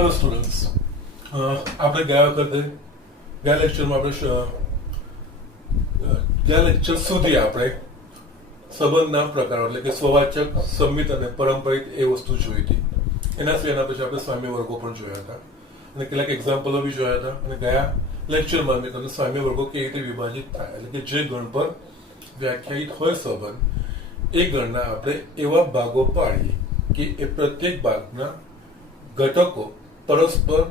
Hello students, આપણે ગયા lecture સુધી આપણે સંબંધના પ્રકારો એટલે કે સ્વવાચક, સંમિત અને પારંપરિક એ વસ્તુ જોઈ હતી. એના સિવાયના પછી આપણે સામ્ય વર્ગો પણ જોયા હતા અને કેટલાક એક્ઝામ્પલો બી જોયા હતા. અને ગયા લેક્ચરમાં મેં તમને સામ્ય વર્ગો કેવી રીતે વિભાજિત થાય એટલે કે જે ગણ પર વ્યાખ્યાયિત હોય સંબંધ, એ ગણના આપણે એવા ભાગો પાડીએ કે એ પ્રત્યેક ભાગના ઘટકો પરસ્પર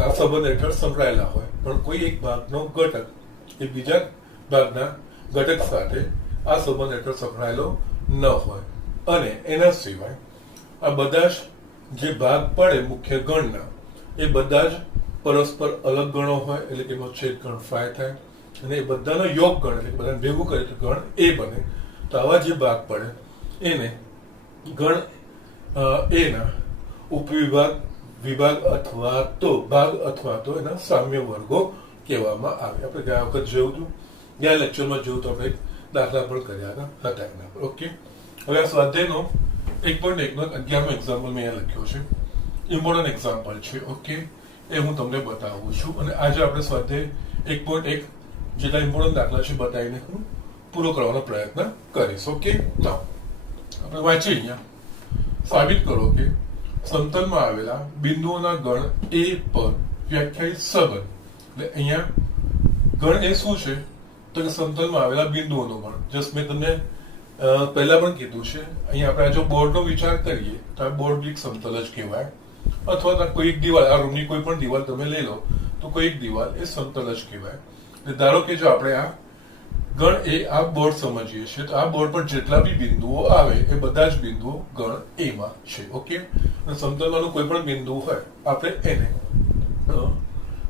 આ સંબંધ હેઠળ સંકળાયેલા હોય, પણ કોઈ એક ભાગનો ઘટક એ બીજા ભાગના ઘટક સાથે આ સંબંધ હેઠળ સંકળાયેલો ન હોય. અને એના સિવાય આ બધા જ જે ભાગ પડે મુખ્ય ગણના, એ બધા જ પરસ્પર અલગ ગણો હોય, એટલે કે એનો છેદ ગણ ફાય થાય અને એ બધાનો યોગ ગણ એટલે કે બધાને ભેગું કરે તો ગણ એ બને. તો આવા જે ભાગ પડે એને ગણ એના ઉપવિભાગ, વિભાગ અથવા તો ભાગ અથવા તો એના સામ્ય વર્ગો કહેવામાં આવે. આપણે ગયા વખત જોયું હતું, ગયા લેક્ચરમાં જોયું તો આપણે દાખલા પણ કર્યા હતા એના પર. ઓકે, હવે આ સ્વાધ્યાયનો 1.1 નો 11મો એક્ઝામ્પલ મેં અહીંયા લખ્યો છે. ઇમ્પોર્ટન્ટ એક્ઝામ્પલ છે. ઓકે, એ હું તમને બતાવું છું અને આજે આપણે સ્વાધ્યાય 1.1 જેટલા ઇમ્પોર્ટન્ટ દાખલા છે બતાવીને હું પૂરો કરવાનો પ્રયત્ન કરીશ. ઓકે, ચાલો આપણે વાંચીએ. અહીંયા સાબિત કરો કે સમતલમાં આવેલા બિંદુઓના ગણ એ પર વ્યાખ્યાયિત સંબંધ. એટલે અહીંયા ગણ એ શું છે તો કે સમતલમાં આવેલા બિંદુઓનો ગણ. જસ્ટ મેં તમને પહેલા પણ કીધું છે. અહીંયા આપણે જો બોર્ડનો વિચાર કરીએ તો આ બોર્ડ બી એક સમતલ જ કહેવાય, અથવા તો કોઈ એક દિવાલ, આ રૂમની કોઈ પણ દિવાલ તમે લઈ લો તો કોઈ એક દિવાલ એ સમતલ જ કહેવાય. ધારો કે જો આપણે આ ગણ એ આ બોર્ડ સમજીએ છીએ તો આ બોર્ડ પર જેટલા બી બિંદુઓ આવે એ બધા જ બિંદુઓ ગણ એ માં છે. ઓકે, અને સમતલમાંનું કોઈ પણ બિંદુ હોય આપણે એને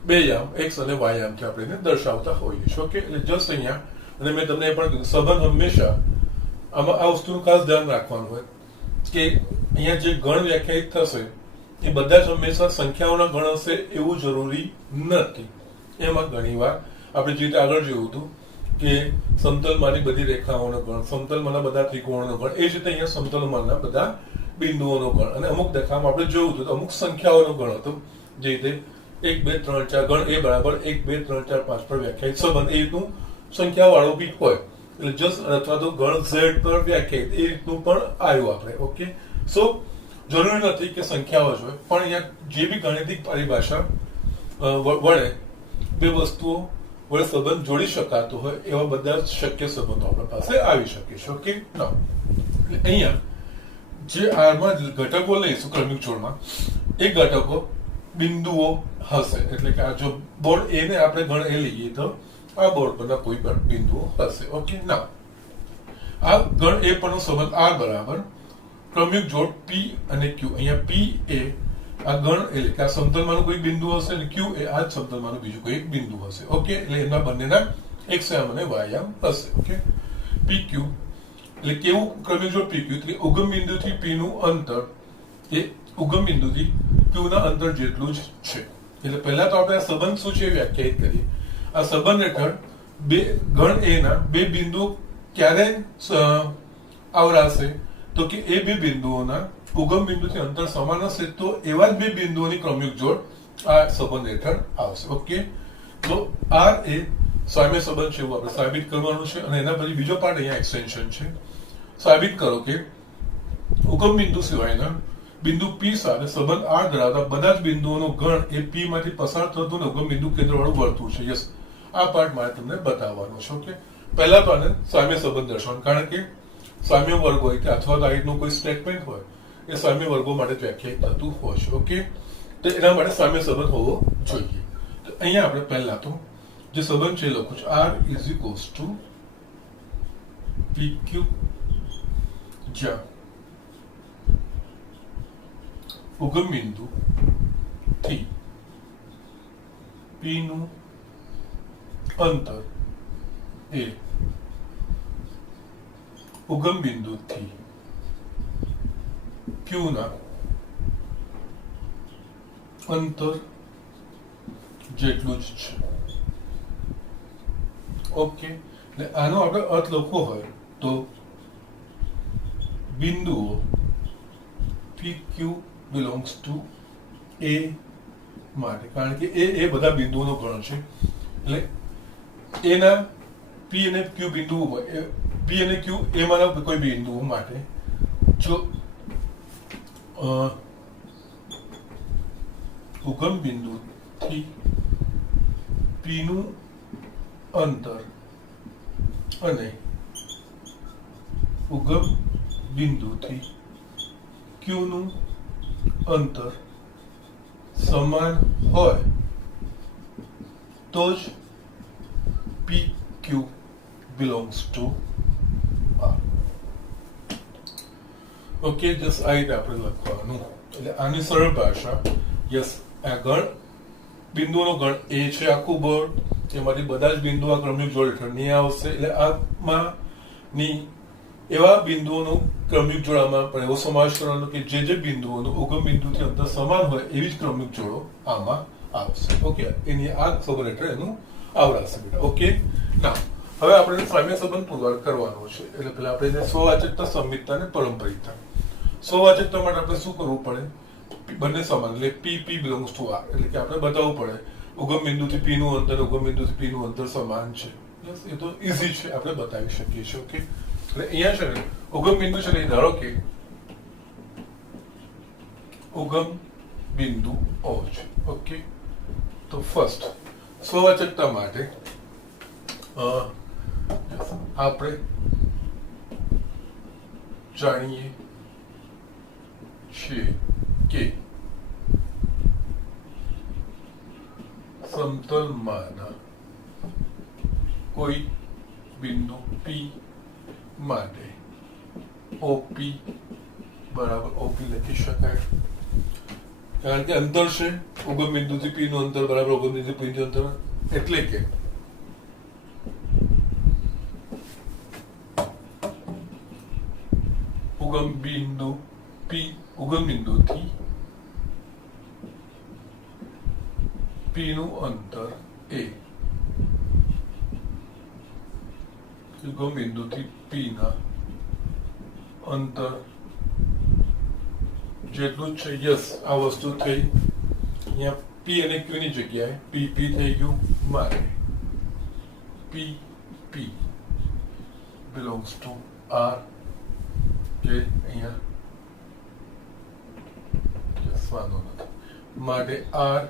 બે યામ એક્સ અને વાય યામથી આપણે એને દર્શાવતા હોઈએ છીએ. ઓકે, એટલે જસ્ટ અહીંયા અને મેં તમને એ પણ કીધું, સંબંધ હંમેશા આમાં આ વસ્તુનું ખાસ ધ્યાન રાખવાનું હોય કે અહીંયા જે ગણ વ્યાખ્યાયિત થશે એ બધા જ હંમેશા સંખ્યાઓના ગણ હશે એવું જરૂરી નથી. એમાં ઘણીવાર આપણે જે રીતે આગળ જોયું હતું કે સમતલમાંની બધી રેખાઓનો ગણ, સમતલમાંના બધા ત્રિકોણોનો ગણ, એ જ રીતે અહીંયા સમતલમાંના બધા બિંદુઓનો ગણ. અને અમુક દેખામાં આપણે જોયું હતું તો અમુક સંખ્યાઓનો ગણ હતો, જે રીતે 1 2 3 4 ગણ એ બરાબર 1 2 3 4 5 પર વ્યાખ્યાયિત સંબંધ, એ રીતનું સંખ્યાવાળો બી હોય. એટલે જસ્ટ અથવા તો ગણ ઝેડ પર વ્યાખ્યાયિત એ રીતનું પણ આવ્યું આપણે. ઓકે, સો જરૂરી નથી કે સંખ્યાઓ જ હોય, પણ અહીંયા જે બી ગાણિતિક પરિભાષા વડે બે વસ્તુઓ વડે સંબંધ જોડી શકાતો હોય એવા બધા શક્ય સંબંધો આપણા પાસે આવી શકે છે. ઓકે, અહીંયા જે આરમાં ઘટકો લઈશું ક્રમિક જોડમાં, એ ઘટકો બિંદુઓ હશે. એટલે કે આ જો બોર્ડ એ ને આપણે ગણ એ લઈએ તો આ બોર્ડ પરના કોઈ પણ બિંદુઓ હશે. ઓકે, ના આ ગણ એ પરનો સંબંધ આર બરાબર ક્રમિક જોડ પી અને ક્યુ. અહીંયા પી એ આ ગણ એટલે કે આ સમતલમાંનું કોઈ બિંદુ હશે અને ક્યુ એ આ સમતલમાંનું બીજું કોઈ બિંદુ હશે. ઓકે, એટલે એમના બંનેના એક્સ યામ અને વાય યામ હશે. ઓકે, પી ક્યુ એટલે કેવું ક્રમિક જોડ પી ક્યુ, એટલે ઉગમ બિંદુથી પી નું અંતર એ ઉગમ બિંદુથી ક્યુ ના અંતર જેટલું જ છે. એટલે પહેલા તો આપણે આ સંબંધ શું છે વ્યાખ્યાયિત કરીએ. આ સંબંધ હેઠળ બે ગણ એ ના બે બિંદુ ક્યારે આવરાશે તો કે એ બે બિંદુઓના ઉગમ બિંદુથી અંતર સમાન હશે તો એવા જ બે બિંદુઓની ક્રમિક જોડ આ સંબંધ હેઠળ આવશે. ઓકે, તો આર એ સામ્ય સંબંધ છે એવું આપણે સાબિત કરવાનું છે. અને એના પછી બીજો પાર્ટ અહીંયા એક્સટેન્શન છે. સાબિત કરો કે ઉગમ બિંદુ સિવાયના બિંદુ પી સાથે સંબંધ આર ધરાવતા બધા જ બિંદુઓનો ગણ એ પી માંથી પસાર થતું ને ઉગમ બિંદુ કેન્દ્ર વાળું વર્તુળ છે. યસ, આ પાર્ટ મારે તમને બતાવવાનો છે. ઓકે, પહેલા તો આને સામ્ય સંબંધ દર્શાવવાનું, કારણ કે સામ્ય વર્ગ હોય કે અથવા તો આ રીતનું કોઈ સ્ટેટમેન્ટ હોય એ સામ્ય વર્ગો માટે વ્યાખ્યાયિત થતું હોય છે. ઓકે, તો એના માટે સામ્ય સંબંધ હોવો જોઈએ. તો અહીંયા આપણે પહેલા તો જે સંબંધ છે લખું છું, આર ઇઝ ઇક્વલ્સ ટુ પી ક્યુ, જ્યાં ઉગમ બિંદુ થી પી નું અંતર એ ઉગમ બિંદુથી ક્યુ ના અંતર જેટલું જ છે. ઓકે, એટલે આનો આપણે અર્થ લખવો હોય તો બિંદુઓ PQ belongs to એ માટે, કારણ કે એ બધા બિંદુઓનો ગણ છે. એટલે એના પી અને ક્યુ બિંદુઓ, પી અને ક્યુ એમાંના કોઈ બિંદુઓ માટે જો ઉગમ બિંદુથી પી નું અંતર અને ઉગમ બિંદુથી ક્યુ નું અંતર સમાન હોય તો જ P Q belongs to R. Okay, just આ રીતે આપણે લખવાનું. એટલે આની સરળ ભાષા, યસ, આ ગણ બિંદુઓનો ગણ એ છે આખું બોર્ડ, એમાંથી બધા જ બિંદુ આ ક્રમયુગ જોડ હેઠળ નહીં આવશે. એટલે આમાં ની એવા બિંદુઓનો ક્રમયુગ જોડામાં પણ એવો સમાવેશ કરવાનો કે જે બિંદુઓનું ઉગમ બિંદુથી અંતર સમાન હોય એવી જ ક્રમયુગ જોડો આમાં આવશે. ઓકે, એની આ ખબર હેઠળ એનું આવરાશે બેટા. ઓકે, ના હવે આપણે સામ્ય સંબંધ પુરવાર કરવાનો છે. એટલે પેલા આપણે સ્વવાચકતા, સંમિતતા અને પારંપરિકતા. સ્વવાચકતા માટે આપણે શું કરવું પડે? બંને સમાન, એટલે પી પી બિલોંગ્સ ટુ આર. એટલે કે આપણે બતાવવું પડે ઉગમ બિંદુથી પી નું અંતર, ઉગમ બિંદુથી પી નું અંતર સમાન છે. એ તો ઈઝી છે, આપણે બતાવી શકીએ છીએ. ઓકે, એટલે અહીંયા છે ને ઉગમ બિંદુ છે ને, ધારો કે ઉગમ બિંદુ ઓ છે. ઓકે, તો ફર્સ્ટ સ્વવાચકતા માટે આપણે જાણીએ છીએ કે સમતલમાંના કોઈ બિંદુ પી માટે ઓપી બરાબર ઓપી લખી શકાય, કારણ કે અંતર છે ઉગમ બિંદુથી પી નું અંતર બરાબર ઉગમ બિંદુથી પી નું અંતર. એટલે કે ઉગમ બિંદુ પી, ઉગમ બિંદુથી પી નું અંતર એ ઉગમ બિંદુથી પી ના અંતર જેટલું જ છે. યસ, આ વસ્તુ થઈ. અહીંયા પી અને ક્યુ ની જગ્યાએ પી પી થઈ ગયું મારે. પી પી બિલોંગ્સ ટુ આર, જે અહીંયા વાંધો નથી માટે આર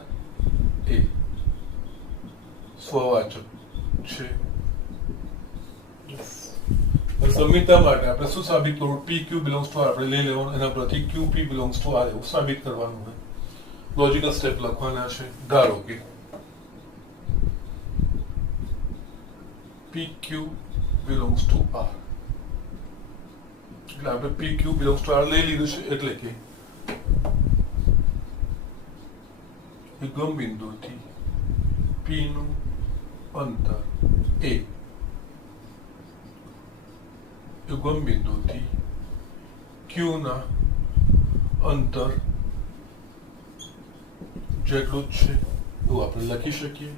એ સ્વવાચક છે. સંમિતતા માટે આપણે શું સાબિત કરવું? પી ક્યુ બિલોંગ્સ ટુ આર આપણે લઈ લેવાનું, એના પરથી ક્યુ પી બિલોંગ્સ ટુ આર એવું સાબિત કરવાનું હોય. લોજિકલ સ્ટેપ લખવાના છે. ધારો કે પી ક્યુ બિલોંગ્સ ટુ આર, એટલે આપણે પી ક્યુ બિલોંગ્સ ટુ આર લઈ લીધું છે. એટલે કે ઉગમ બિંદુથી પી નું અંતર એ ઉગમ બિંદુથી ક્યુ ના અંતર જેટલું જ છે એવું આપણે લખી શકીએ.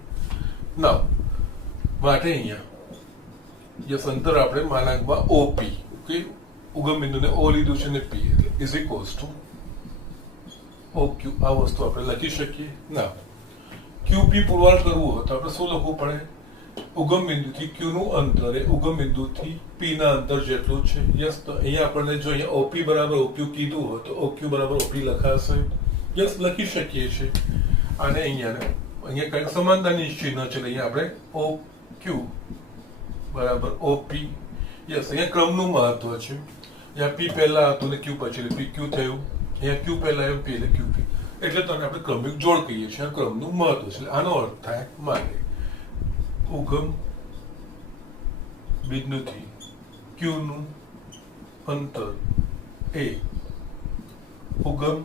ના માટે અહીંયા યસ અંતર આપણે માનાંકમાં ઓપી, ઓકે, ઉગમ બિંદુને ઓ લીધું છે ને પી, એટલે ઇઝ ઇક્વલ્સ ટુ ઓ ક્યુ. આ વસ્તુ આપણે લખી શકીએ. ના ક્યુપી પુરવાર કરવું હોય તો આપણે શું લખવું પડે? ઉગમ બિંદુથી ક્યુ નું અંતર એ ઉગમ બિંદુથી પી ના અંતર જેટલું છે. યસ, તો અહીંયા આપણને જો અહીંયા ઓપી બરાબર ઓક્યુ કીધું હોય તો ઓક્યુ બરાબર ઓપી લખાશે. યસ, લખી શકીએ છીએ. અને અહીંયા કંઈક સમાનતાની ચિહ્ન છે, અહીંયા આપણે ઓ ક્યુ બરાબર ઓપી. યસ, અહીંયા ક્રમનું મહત્વ છે. અહીંયા પી પહેલા હતું ને ક્યુ પછી, એટલે પી ક્યુ થયું. અહીંયા ક્યુ પહેલા આવ્યું, પી એટલે ક્યુ પી. એટલે તો આપણે ક્રમિક જોડ કહીએ છીએ. આ ક્રમનું મહત્વ છે. આનો અર્થ થાય માટે ઉગમ બિંદુથી ક્યુ નું અંતર એ ઉગમ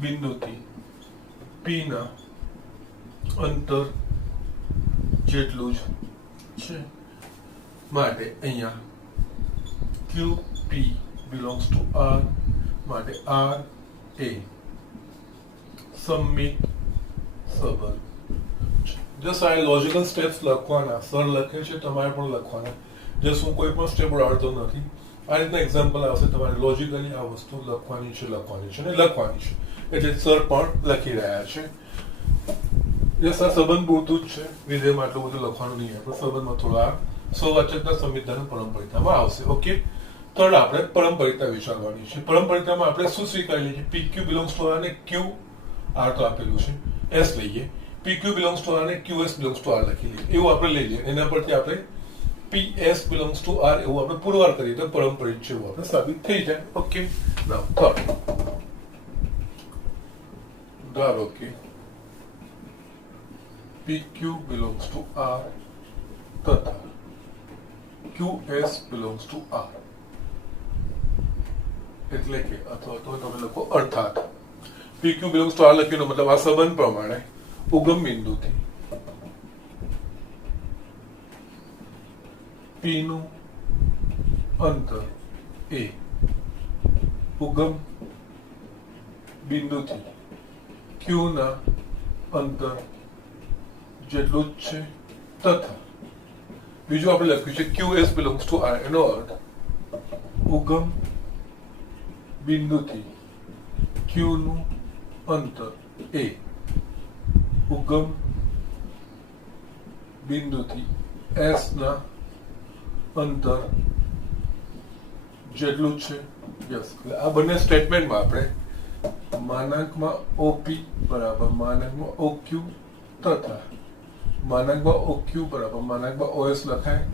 બિંદુથી પી ના અંતર જેટલું જ છે. માટે અહીંયા ક્યુ પી બિલોંગ્સ ટુ આર માટે આર એ સંમિત સંબંધ. જસ્ટ આ લોજિકલ સ્ટેપ્સ લખવાના, સર લખે છે તમારે પણ લખવાના. જસ્ટ હું કોઈ પણ સ્ટેપ ઉડાડતો નથી. આ રીતના એક્ઝામ્પલ આવશે, તમારે લોજિકલી આ વસ્તુ લખવાની છે અને લખવાની છે. એટલે સર પણ લખી રહ્યા છે. એ સર સંબંધ પૂરતું જ છે, વિધેયમાં આટલું બધું લખવાનું નહીં. આપણે સંબંધમાં થોડા સ્વવાચકતા સંવિધાન પરંપરિતામાં આવશે. ઓકે, થર્ડ આપણે પરંપરિતા વિચારવાની છે. પરંપરિતામાં આપણે શું સ્વીકારી લઈએ? P Q belongs to R અને ક્યુ આર તો આપેલું છે, એસ લઈએ. P Q belongs to R અને Q S belongs to R લખી લઈએ. એવું આપણે લઈ લઈએ. એના પરથી આપણે P S belongs to R એવું આપણે પુરવાર કરીએ તો પરંપરિત છે એવું આપણે સાબિત થઈ જાય. ઓકે, નાઉ થર્ડ, ધારો કે PQ belongs to R તથા QS belongs to R, એટલે કે અથવા તો તમે લખો અર્થાત PQ belongs to R લખ્યું મતલબ આ સંબંધ પ્રમાણે ઉગમ બિંદુથી P નું અંતર A ઉગમ બિંદુથી Q ના અંતર જેટલું જ છે તથા બીજું આપણે લખ્યું છે QS belongs to R, એનો અર્થ ઉગમ બિંદુથી Q નું અંતર A ઉગમ બિંદુથી S ના અંતર જેટલું જ છે. યસ, આ બંને સ્ટેટમેન્ટમાં આપણે માનાંકમાં OP બરાબર માનાંકમાં OQ તથા માનાંકમાં OQ બરાબર માનાંકમાં OS લખાય.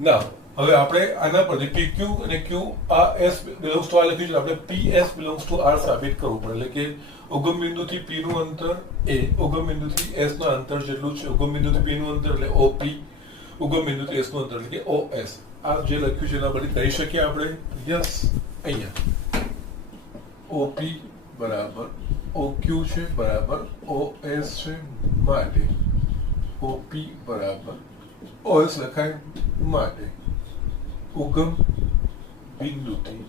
ના, હવે આપણે આના પરથી PQ અને QS બિલોંગ્સ ટુ R લખ્યું છે, આપણે PS બિલોંગ્સ ટુ R સાબિત કરવું પડે. એટલે કે ઉગમ બિંદુથી P નું અંતર A ઉગમ બિંદુથી S ના અંતર જેટલું છે. ઉગમ બિંદુથી P નું અંતર એટલે OP, ઉગમ બિંદુથી S નું અંતર એટલે કે OS. આ જે લખ્યું છે એના પરથી કરી શકીએ આપણે. યસ, અહીંયા OP બરાબર OQ છે બરાબર OS છે માટે OP બરાબર OS લખાય માટે ઉગમ બિંદુથી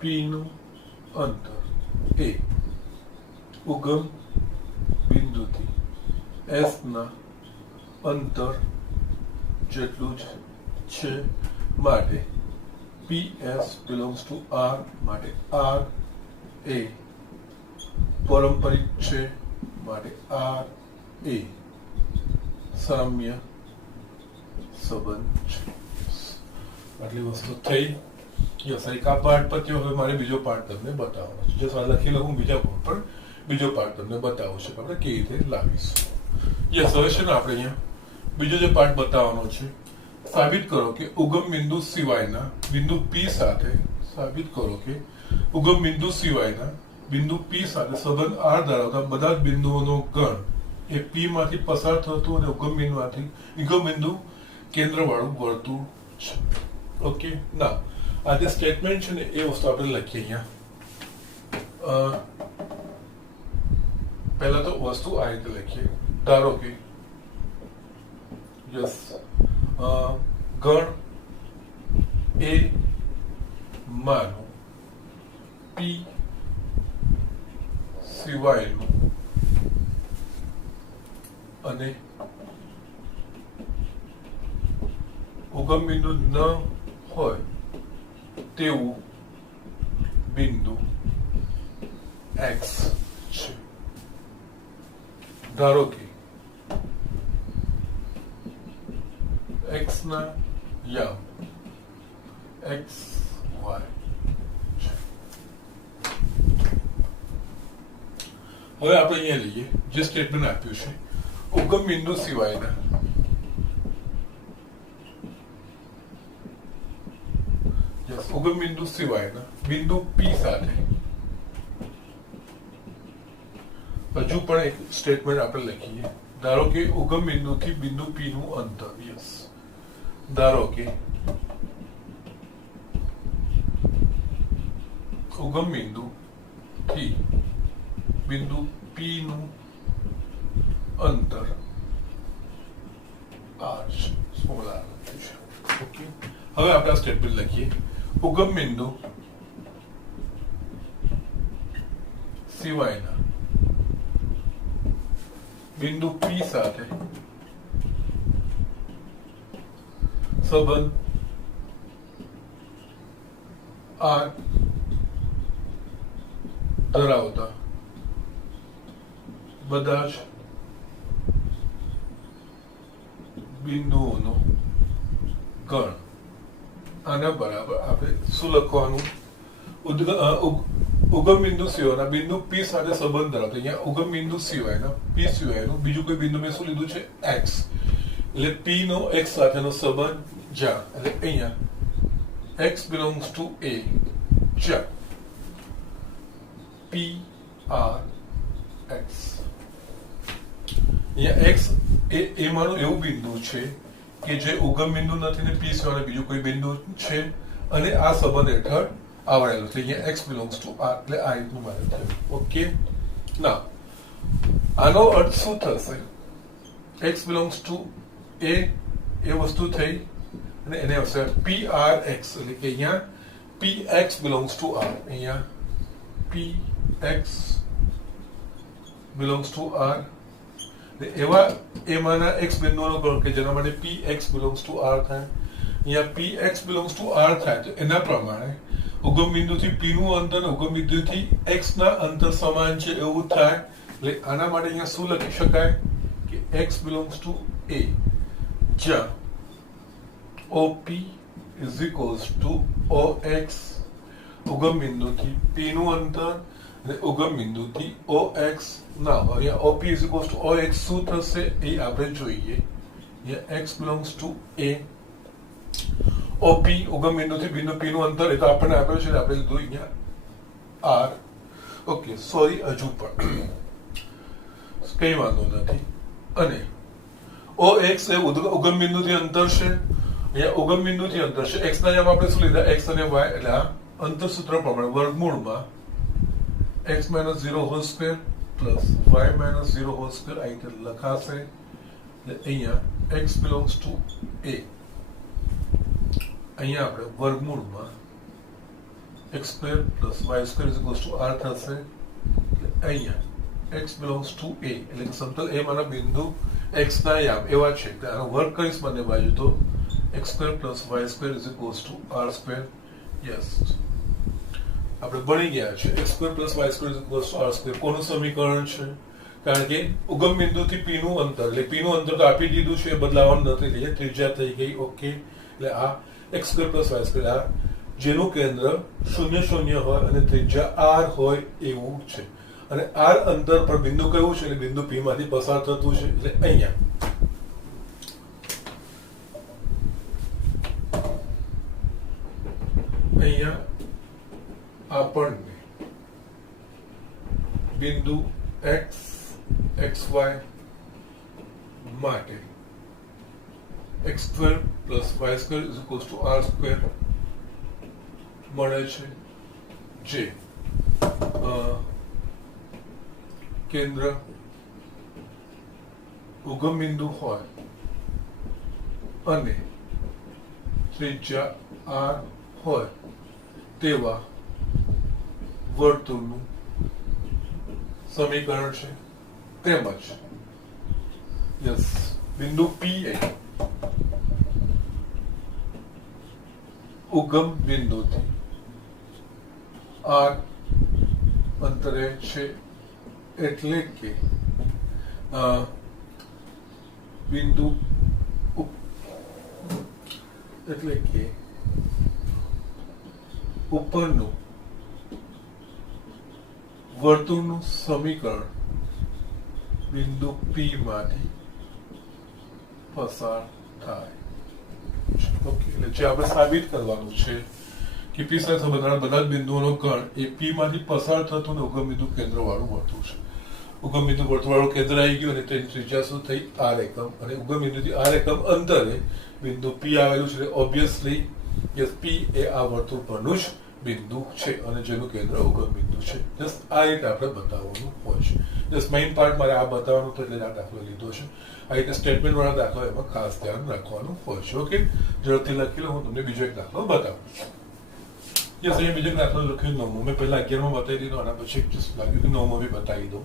P નું અંતર A ઉગમ બિંદુથી S ના અંતર જેટલું જ છે માટે PS belongs to R માટે R એ પારંપરિક છે માટે R એ સામ્ય સંબંધ છે. આટલી વસ્તુ થઈ. યસ, એક આ પાર્ટ પત્યો. હવે મારે બીજો પાર્ટ તમને બતાવવાનો છે. જે સવાલ લખી લઉં બીજા બોર્ડ પર, બીજો પાર્ટ તમને બતાવું છે આપણે કેવી રીતે લાવીશું. યસ, હવે છે ને આપણે અહીંયા બીજો જે પાર્ટ બતાવવાનો છે, સાબિત કરો કે ઉગમ બિંદુ સિવાયના બિંદુ P સાથે સાબિત કરો કે ઉગમ બિંદુ સિવાયના બિંદુ P સાથે સંબંધ R ધરાવતા બધા જ બિંદુઓનો ગણ એ P માંથી પસાર થતું અને ઉગમ બિંદુ કેન્દ્ર વાળું વર્તુળ છે. ઓકે, ના આ જે સ્ટેટમેન્ટ છે ને એ વસ્તુ આપણે લખીએ અહીંયા. પહેલા તો વસ્તુ આ રીતે લખીએ. ધારો કે યસ ગણ A માનો P સિવાયનું અને ઉગમ બિંદુ ન હોય તેવું બિંદુ X છે. ધારો કે X ના યામ X Y છે. હવે આપણે અહીંયા લઈએ જે સ્ટેટમેન્ટ આપ્યું છે ઉગમ બિંદુ સિવાયના ઉગમ બિંદુ સિવાયના બિંદુ P સાથે હજુ પણ એક સ્ટેટમેન્ટ આપણે લખીએ. ધારો કે ઉગમ બિંદુથી બિંદુ P નું અંતર. યસ, ધારો કે ઉગમ બિંદુ થી બિંદુ P નું અંતર R છે, સ્મોલ r લખ્યું છે. ઓકે, હવે આપણે આ સ્ટેટમેન્ટ લખીએ. ઉગમ બિંદુ સિવાયના બિંદુ P સાથે સંબંધ R ધરાવતા બધા જ બિંદુઓનો ગણ. આના બરાબર આપણે શું લખવાનું? ઉગમ બિંદુ સિવાયના બિંદુ પી સાથે સંબંધ ધરાવતો. અહીંયા ઉગમ બિંદુ સિવાયના પી સિવાયનું બીજું કોઈ બિંદુ મેં શું લીધું છે? એક્સ. એટલે પી નો એક્સ સાથેનો સંબંધ જ્યાં, એટલે અહીંયા એક્સ બિલોંગ્સ ટુ એ જ્યાં પી આર એક્સ. અહીંયા એક્સ એ એમાંનું એવું બિંદુ છે કે જે ઉગમ બિંદુ નથી ને પી સિવાય બીજું કોઈ બિંદુ છે અને આ સંબંધ હેઠળ આવરેલું છે. અહીંયા એક્સ બિલોંગ્સ ટુ આર, એટલે આ રીતનું મારે થયું. ઓકે, ના આનો અર્થ શું થશે? એક્સ બિલોંગ્સ ટુ એ વસ્તુ થઈ અને એને આવશે પી આર એક્સ, એટલે કે અહીંયા P x belongs to R. અહીંયા P x belongs to R. એવા એમાંના એક્સ બિંદુઓનો ગણ કે જેના માટે P x belongs to R થાય. અહીંયા P x belongs to R થાય તો એના પ્રમાણે ઉગમ બિંદુથી પી નું અંતર ઉગમ બિંદુથી એક્સ ના અંતર સમાન છે એવું થાય. એટલે આના માટે અહીંયા શું લખી શકાય કે એક્સ બિલોંગ્સ ટુ એ જ્યાં OP is equals to O X. ઉગમ બિંદુથી પી નું અંતર અને ઉગમ બિંદુથી ઓ એક્સ. ના અહીંયા OP is equals to O X શું થશે એ આપણે જોઈએ. અહીંયા X belongs to A OP ઉગમ બિંદુથી બિંદુ પી નું અંતર એ તો આપણને આપ્યું છે, આપણે લીધું અહીંયા આર. ઓકે, સોરી, હજુ પણ કઈ વાંધો નથી. અને ઓ એક્સ એ ઉગમ બિંદુથી અંતર છે. અહીંયા ઉગમ બિંદુથી અંતર છે. એક્સ ના જેમ આપણે શું લીધા? એક્સ અને વાય, એટલે આ અંતર સૂત્ર પ્રમાણે વર્ગમૂળમાં X minus 0 whole square plus Y minus 0 whole square આ રીતે લખાશે. એટલે અહીંયા એક્સ બિલોંગ્સ ટુ એ, અહીંયા આપણે વર્ગમૂળમાં X square plus Y square is equals to R થશે. એટલે અહીંયા એક્સ બિલોંગ્સ ટુ એ, એટલે સમતલ એ માના બિંદુ એક્સ ના યામ એવા છે કે આનો વર્ગ કરીશ બંને બાજુ તો X square plus Y square is equals to R square. Yes, આપણે ભણી ગયા છે X square plus Y square is equals to R square. કોનું સમીકરણ છે? કારણ કે ઉગમ બિંદુથી પી નું અંતર, એટલે પી નું અંતર તો આપી દીધું છે, બદલાવાનું નથી, એટલે ત્રિજ્યા થઈ ગઈ. ઓકે, એટલે આ X square plus Y square આ જેનું કેન્દ્ર 0 0 હોય અને ત્રિજ્યા આર હોય એવું છે. અને આર અંતર પર બિંદુ કયું છે? એટલે બિંદુ પી માંથી પસાર થતું છે. એટલે અહીંયા આપણને બિંદુ એક્સ એક્સ વાય માટે X square plus Y square is equals to R square મળે છે, જે કેન્દ્ર ઉગમ બિંદુ હોય અને ત્રિજ્યા આર હોય તેવા વર્તુળનું સમીકરણ છે. તેમજ યસ, બિંદુ પી એ ઉગમ બિંદુથી આર અંતરે છે, એટલે કે બિંદુ એટલે કે ઉપરનું વર્તુળનું સમીકરણ બિંદુ પી માંથી પસાર થાય. ઓકે, એટલે જે આપણે સાબિત કરવાનું છે કે પી સાથે સંબંધવાળા બધા જ બિંદુઓનો ગણ એ પી માંથી પસાર થતું ને ઉગમ બિંદુ કેન્દ્ર વાળું વર્તુળ છે. ઉગમ બિંદુ વર્તુળ વાળું કેન્દ્ર આવી ગયું અને તેની ત્રિજ્યા શું થઈ? આર એકમ. અને ઉગમ બિંદુથી આર એકમ અંતરે બિંદુ પી આવેલું છે. ઓબ્વિયસલી યસ, પી એ આ વર્તુળ પરનું જ બિંદુ છે અને જેનું કેન્દ્ર ઉગમ બિંદુ છે. જસ્ટ આ રીતે આપણે બતાવવાનું હોય છે. જસ્ટ મેઇન પાર્ટ મારે આ બતાવવાનું તો એટલે આ દાખલો લીધો છે. આ રીતે સ્ટેટમેન્ટ વાળા દાખલા એમાં ખાસ ધ્યાન રાખવાનું હોય છે. ઓકે, ઝડપથી લખી લો. હું તમને બીજો એક દાખલો બતાવું છું. યસ, અહીંયા બીજો દાખલો લખ્યું 9મો. મેં પહેલા 11માં બતાવી દીધો, આના પછી લાગ્યું કે 9મો બી બતાવી દો.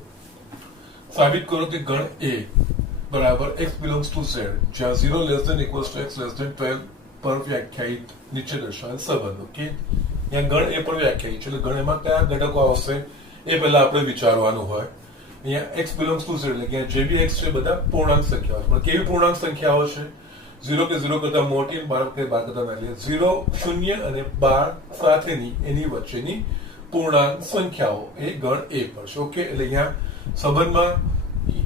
સાબિત કરો કે ગણ એ બરાબર x belongs to z જ્યાં 0 less than equals to x less than 12 પર વ્યાખ્યાયિત નીચે દર્શાવેલ સંબંધ. ઓકે, ત્યાં ગણ એ પણ વ્યાખ્યાયિત છે. એટલે ગણ એમાં કયા ઘટકો આવશે? એ પહેલા આપણે વિચારવાનું હોય. અહીંયા x બિલોંગ્સ ટુ 0 એટલે કે જે બી x છે બધા પૂર્ણાંક સંખ્યાઓ છે. પણ કેવી પૂર્ણાંક સંખ્યાઓ છે? 0 કે 0 કરતા મોટી, 12 કે 12 કરતા નાની. 0, 0 અને 12 સાથેની એની વચ્ચેની પૂર્ણાંક સંખ્યાઓ એ ગણ a પર છે. ઓકે, એટલે અહીંયા સંબંધમાં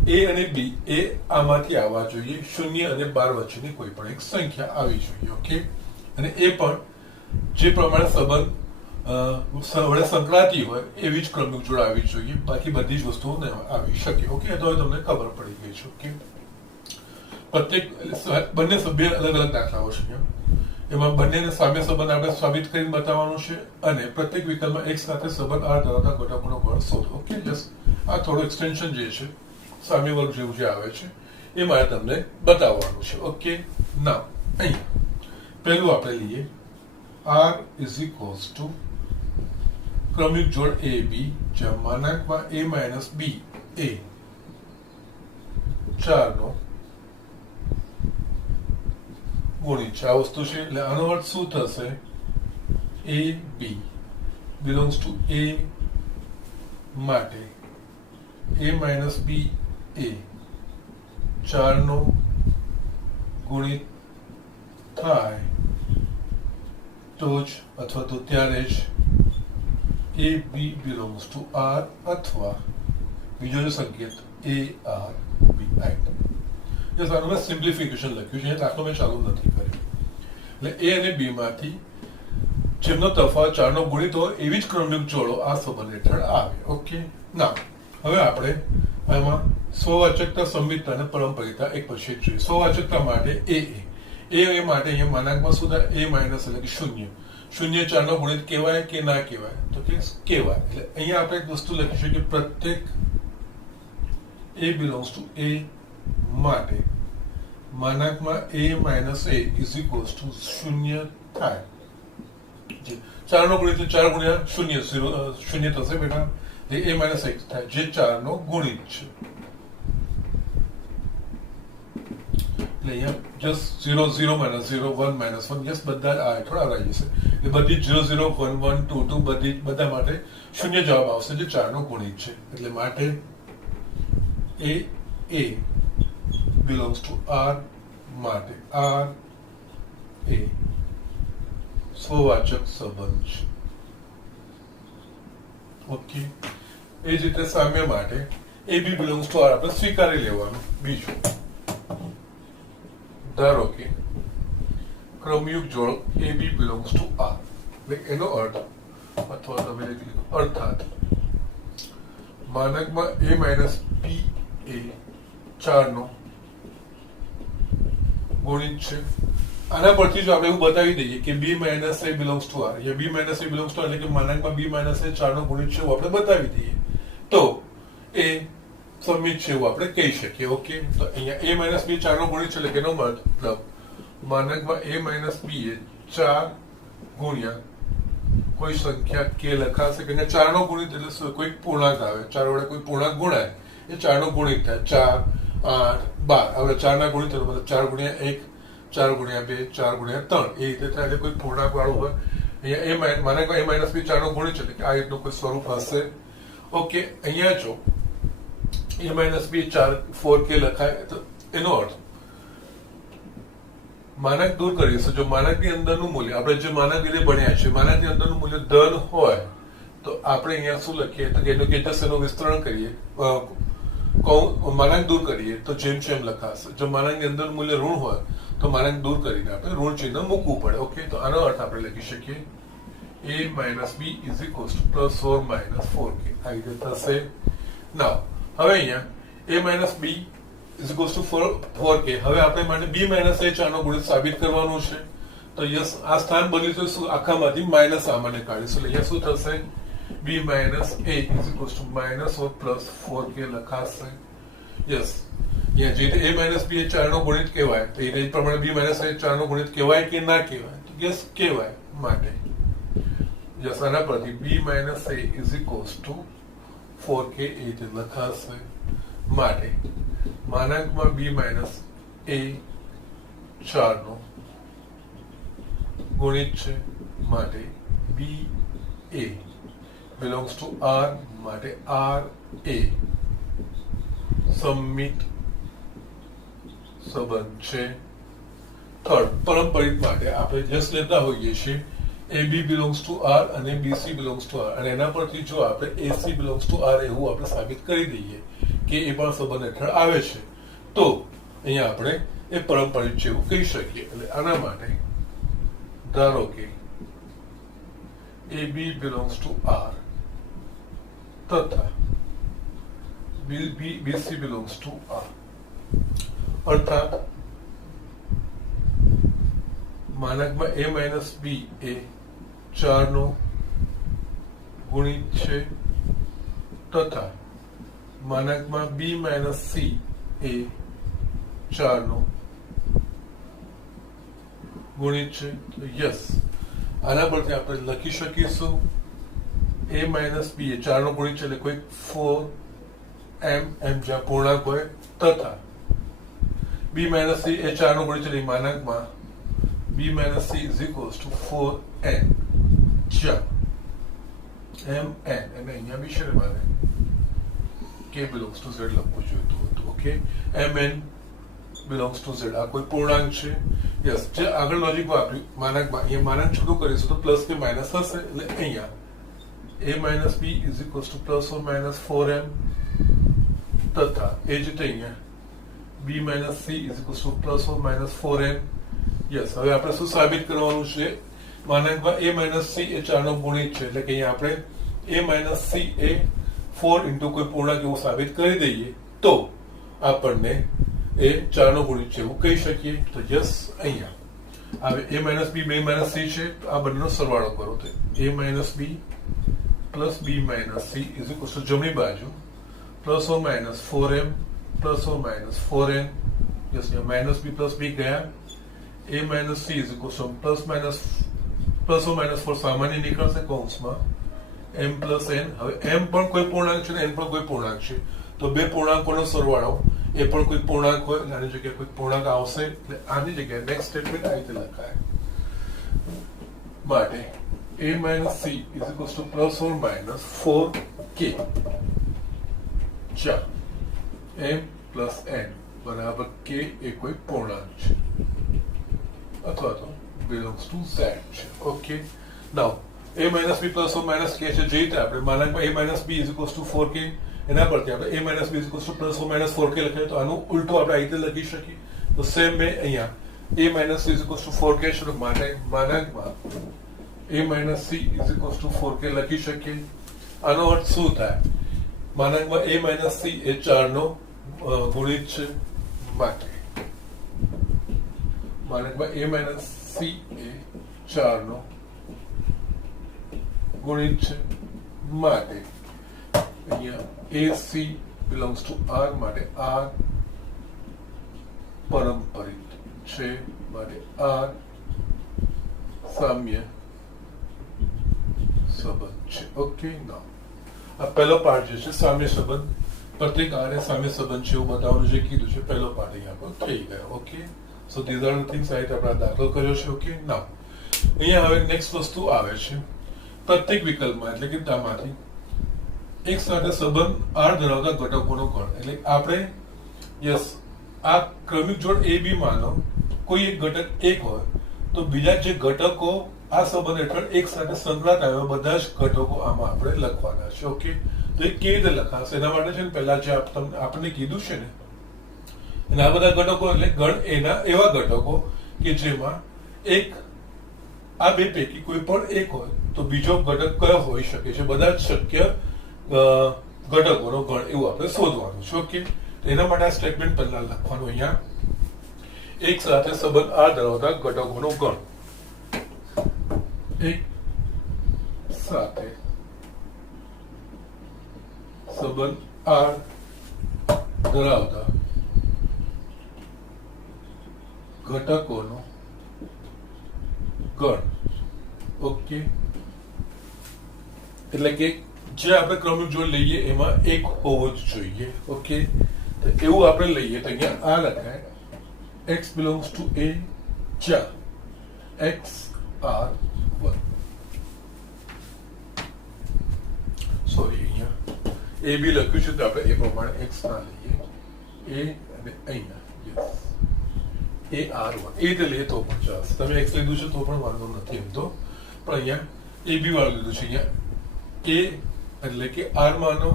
a અને b એ આમાંથી આવવા જોઈએ. 0 અને 12 વચ્ચેની કોઈ પણ એક સંખ્યા આવી જોઈએ. ઓકે, અને એ પણ જે પ્રમાણે સંબંધ વડે સંકળાતી હોય એવી જ ક્રમિક જોડ આવી જોઈએ. બાકી બધી જ વસ્તુઓ ન આવી શકે. ઓકે, તો હવે તમને ખબર પડી ગઈ છે. ઓકે, પ્રત્યેક બંને સભ્ય અલગ અલગ દાખલાઓ છે. એમાં બંનેને સામ્ય સંબંધ આપણે સાબિત કરીને બતાવવાનું છે અને પ્રત્યેક વિકલ્પમાં એક સાથે સંબંધ r ધરાવતા ઘટકોનો ગણ શોધો. ઓકે, જસ્ટ આ થોડું એક્સટેન્શન જે છે સામ્ય વર્ગ જેવું જે આવે છે એ મારે તમને બતાવવાનું છે. ઓકે, ના અહીંયા પહેલું આપણે લઈએ r ઇઝ ઇક્વલ્સ ટુ ક્રમિક જોડ a b જ્યાં માનાંકમાં a માઇનસ b એ 4 નો ગુણિત છે. આ વસ્તુ છે એટલે આનો અર્થ શું થશે? a b belongs to a માટે a માઇનસ b એ 4 નો ગુણિત થાય તો જ અથવા તો ત્યારે જ a b belongs to r અથવા બીજો જે સંકેત a r b આઇટમ. જે સારું મેં સિમ્પ્લિફિકેશન લખ્યું છે, દાખલો મેં ચાલુ નથી કર્યું. એટલે a અને b માંથી જેમનો તફાવત 4 નો ગુણિત હોય એવી જ ક્રમિક જોડો આ સંબંધ હેઠળ આવે. ઓકે, ના હવે આપણે આમાં સ્વવાચકતા, સંમિતતા અને પરંપરિતા એક પછી જોઈએ. સ્વવાચકતા માટે a માટે અહીંયા માનાંકમાં શું થાય? a માઇનસ એટલે કે 0. 0 4 નો ગુણિત કહેવાય કે ના કહેવાય? તો કે કહેવાય. એટલે અહીંયા આપણે એક વસ્તુ લખીશું કે પ્રત્યેક a બિલોંગ્સ ટુ a માટે માનાંકમાં a minus a is equals two 0 થાય. 4 નો ગુણિત 4 ગુણ્યા 0 0 થશે બેટા, એ a માઇનસ 1 થાય જે 4 નો ગુણિત છે. એટલે અહીંયા જસ્ટ 0 0 માઇનસ 0 1 માઇનસ 1 યસ બધા આ હેઠળ આવી જશે. એ બધી 0 0 1 1 2 2 બધી બધા માટે શૂન્ય જવાબ આવશે જે 4 નો ગુણિત છે. એટલે માટે a belongs to r માટે r એ સ્વવાચક સંબંધ છે. ઓકે, એ જ રીતે સામ્ય માટે ab belongs to r આપણે સ્વીકારી લેવાનું. બીજું ધારો કે ક્રમયુગ જોડ ab belongs to r એટલે એનો અર્થ અથવા તમે અર્થાત માનાંકમાં a માઇનસ b એ 4 નો ગુણિત છે. આના પરથી જો આપણે એવું બતાવી દઈએ કે b minus a belongs two r yeah b minus a belongs two એટલે કે માનાંકમાં b માઇનસ a 4 નો ગુણિત છે એવું આપણે બતાવી દઈએ તો એ સમિત છે એવું આપણે કહી શકીએ. ઓકે, તો અહીંયા a માઇનસ b 4 નો ગુણિત છે એટલે કે એનો મતલબ માનાંકમાં a માઇનસ b એ 4 ગુણ્યા કોઈ સંખ્યા k લખાશે કે 4 નો ગુણિત એટલે શું? કોઈ પૂર્ણાંક આવે, 4 વડે કોઈ પૂર્ણાંક ગુણાય એ 4 નો ગુણિત થાય. 4 8 12 હવે 4 ના ગુણિત મતલબ 4 ગુણ્યા 1 4 ગુણ્યા 2 4 ગુણ્યા 3 એ રીતે થાય. એટલે કોઈ પૂર્ણાંક વાળું હોય અહીંયા a માનાંકમાં a માઇનસ b 4 નો ગુણિત છે એટલે કે આ રીતનું કોઈ સ્વરૂપ હશે. ઓકે, અહીંયા જો a માઇનસ b 4k લખાય તો એનો અર્થ માનાંક દૂર કરીશું. જો માનાંકની અંદરનું મૂલ્ય આપણે જે માનાંક રીતે ભણ્યા છે માનાંકની અંદરનું મૂલ્ય ધન હોય તો આપણે અહીંયા શું લખીએ તો એનું કે એનું વિસ્તરણ કરીએ, માનાંક દૂર કરીએ તો જેમ છે એમ લખાશે. જો માનાંકની અંદર મૂલ્ય ઋણ હોય તો માનાંક દૂર કરીને આપણે ઋણ ચિહ્ન મૂકવું પડે. ઓકે, તો આનો અર્થ આપણે લખી શકીએ a minus b is equals two plus or minus 4k આ રીતે થશે. નાવ હવે અહીંયા a minus b is equals to 4k. હવે આપણે માટે b માઇનસ a 4 નો ગુણિત સાબિત કરવાનું છે. તો યસ આ સ્થાન બદલીશું, શું આખામાંથી માઇનસ સામાન્ય કાઢીશું. અહીંયા શું થશે? b minus a is equals two minus or plus 4k લખાશે. યસ, અહીંયા જે રીતે a માઇનસ b એ 4 નો ગુણિત કહેવાય તો એ પ્રમાણે b માઇનસ a 4 નો ગુણિત કહેવાય કે ના કહેવાય? તો યસ કહેવાય. માટે યસ આના પરથી b minus a is equals to 4k એ રીતે લખાશે. માટે માનાંકમાં b માઇનસ a 4 નો ગુણિત છે માટે b a belongs to R માટે આર એ સમિત સંબંધ છે. થર્ડ, પારંપરિક માટે આપણે જસ્ટ લેતા હોઈએ છીએ એ બી બિલોંગ્સ ટુ આર અને બીસી બિલોંગ્સ ટુ આર, અને એના પરથી જો આપણે એસી બિલોંગ્સ ટુ આર એવું આપણે સાબિત કરી દઈએ કે એ પણ સંબંધ હેઠળ આવે છે, તો અહીંયા આપણે એ પારંપરિક છે એવું કહી શકીએ. એટલે આના માટે ધારો કે એ બી બિલોંગ્સ ટુ આર તથા બીસી બિલોંગ્સ ટુ આર, અર્થાત માનકમાં a માઇનસ બી એ 4 નો ગુણિત છે તથા માનકમાં બી માઇનસ સી એ 4 નો ગુણિત છે. તો યસ, આના પરથી આપણે લખી શકીશું a માઇનસ બી એ 4 નો ગુણિત છે એટલે કોઈ 4m જ્યાં પૂર્ણાંક હોય તથા બી માઇનસ સી એ 4 નો ગુણિત છે માનકમાં b minus c is equals to 4n જ્યાં mn અને અહીંયા બી છે મારે k belongs to z લખવું જોઈતું હતું. Okay, mn belongs to z આ કોઈ પૂર્ણાંક છે. યસ, જે આગળ લોજિક વાપર્યું માનકમાં, અહીંયા માનક છૂટું કરીશું તો પ્લસ કે માઇનસ થશે એટલે અહીંયા a minus b is equals to plus or minus 4m તથા એ જ રીતે અહીંયા b minus c is equals to plus or minus 4n. Yes, હવે આપણે શું સાબિત કરવાનું છે? માનકમાં a માઇનસ સી એ 4 નો ગુણિત છે એટલે કે અહીંયા આપણે a minus C A 4 into કોઈ પૂર્ણાંક એવું સાબિત કરી દઈએ તો આપણને એ 4 નો ગુણિત છે એવું કહી શકીએ. તો યસ, અહીંયા હવે a માઇનસ બી બે માઇનસ સી છે તો આ બંનેનો સરવાળો કરો તો a minus B plus B minus C is equal to જમણી બાજુ plus or minus 4m plus or minus 4n. Yes, અહીંયા માઇનસ બી પ્લસ બી ગયા. a minus c is equal to plus or minus 4 સામાન્ય નીકળશે કૌંસમાં m plus n. હવે m પણ કોઈ પૂર્ણાંક છે ને n પણ કોઈ પૂર્ણાંક છે તો બે પૂર્ણાંકોનો સરવાળો એ પણ કોઈ પૂર્ણાંક હોય એટલે આની જગ્યાએ કોઈ પૂર્ણાંક આવશે એટલે આની જગ્યાએ નેક્સ્ટ સ્ટેટમેન્ટ આ રીતે લખાય માટે a minus c is equal to plus or minus 4k જ્યાં m plus n બરાબર k એ કોઈ પૂર્ણાંક છે અથવા તો belongs to z છે. Okay, now a minus b plus or minus k છે જે રીતે આપણે માનકમાં a minus b is equals to 4k એના પરથી આપણે a minus b is equals to plus or minus 4k લખીએ તો આનું ઉલટું આપણે આ રીતે લખી શકીએ. તો સેમ વે અહીંયા a minus c is equals to 4k છે તો માનકમાં a minus c is equals to 4k લખી શકીએ. આનો અર્થ શું થાય? માનકમાં a minus c એ 4 નો ગુણિત છે માટે માનકમાં a minus c એ 4 નો ગુણિત છે માટે અહીંયા ac belongs to r માટે r પારંપરિક છે માટે r સામ્ય સંબંધ છે. ઓકે, નાઉ આ પહેલો પાર્ટ જે છે સામ્ય સંબંધ, પ્રત્યેક આરે સામ્ય સંબંધ છે એવું બતાવવાનું જે કીધું છે પહેલો પાર્ટ અહીંયા પર થઈ ગયો. Okay, so these are the things આ રીતે આપણે દાખલ કર્યો છે. ઓકે, નાઉ અહીંયા હવે નેક્સ્ટ વસ્તુ આવે છે પ્રત્યેક વિકલ્પમાં એટલે કે આમાંથી એક સાથે સંબંધ આર ધરાવતા ઘટકોનો ગણ. એટલે આપણે યસ આ ક્રમિક જોડ એ બી માનો કોઈ એક ઘટક એક હોય તો બીજા જે ઘટકો આ સંબંધ હેઠળ એક સાથે સંકળાતા હોય બધા જ ઘટકો આમાં આપણે લખવાના છે. ઓકે, તો એ કેવી રીતે લખાશે એના માટે છે ને પહેલા જે આપણને કીધું છે ને અને આ બધા ઘટકો એટલે ગણ એના એવા ઘટકો કે જેમાં એક આ બે પૈકી કોઈ પણ એક હોય તો બીજો ઘટક કયો હોઈ શકે છે, બધા જ શક્ય ઘટકોનો ગણ એવું આપણે શોધવાનું છે. ઓકે, તો એના માટે આ સ્ટેટમેન્ટ પહેલા લખવાનું અહીંયા એક સાથે સંબંધ આ ધરાવતા ઘટકોનો ગણ. એક સાથે સંબંધ આર ધરાવતા ઘટકોનો ગણ. ઓકે, એટલે કે જે આપણે ક્રમિક જોડ લઈએ એમાં એક હોવો જ જોઈએ. ઓકે, તો એવું આપણે લઈએ તો અહીંયા આ લખાય x belongs to a જ્યાં x r 1. એ બી લખ્યું છે તો આપણે એ પ્રમાણે એક્સ ના લઈએ એ અને અહીંયા યસ એ R1 એ રીતે લઈએ તો પણ ચાલશે. તમે એક્સ લીધું છે તો પણ વાંધો નથી એમ તો, પણ અહીંયા એ બી વાળું લીધું છે. અહીંયા એ એટલે કે આર માનો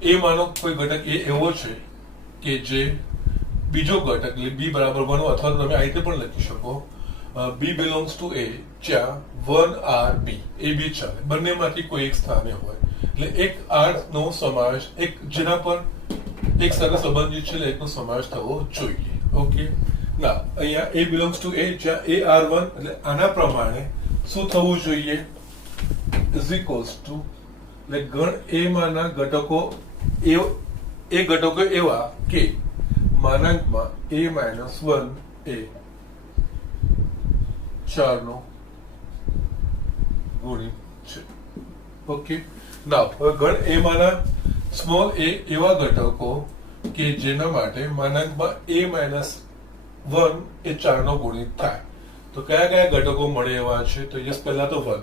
એ માનો કોઈ ઘટક એ એવો છે કે જે બીજો ઘટક એટલે બી બરાબર 1 અથવા તમે આ રીતે પણ લખી શકો બી બિલોંગ્સ ટુ એ જ્યાં 1 R B એ બી ચાલે, બંનેમાંથી કોઈ એક સ્થાને હોય. એટલે એક આર નો સમાવેશ એક જેના પર એક સાથે સંબંધિત છે એટલે એકનો સમાવેશ થવો જોઈએ. ઓકે ના અહીંયા એ બિલોંગ્સ ટુ એ જ્યાં એ R1 એટલે આના પ્રમાણે શું થવું જોઈએ ઇઝ ઇક્વલ્સ ટુ એટલે ગણ એ માના ઘટકો એ ઘટકો એવા કે માનાંકમાં a - 1 એ 4 નો ગુણિત છે. ઓકે નાઉ ગણ એ માના સ્મોલ એ એવા ઘટકો કે જેના માટે માનાંકમાં a - 1 એ 4 નો ગુણિત થાય. તો કયા કયા ઘટકો મળે એવા છે તો યસ પહેલા તો 1